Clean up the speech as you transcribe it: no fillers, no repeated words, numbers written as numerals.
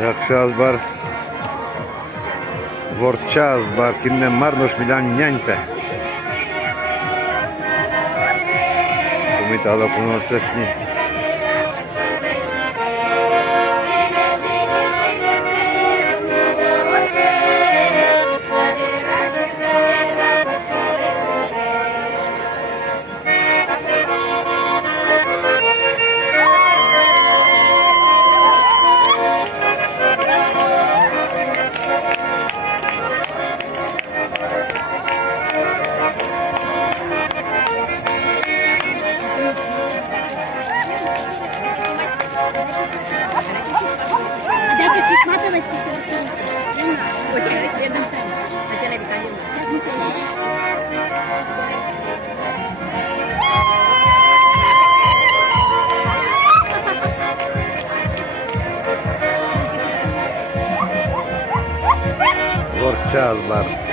Jak bar worczas bar kinne marność milan niańte. Komitalo północesni. Worczas bar.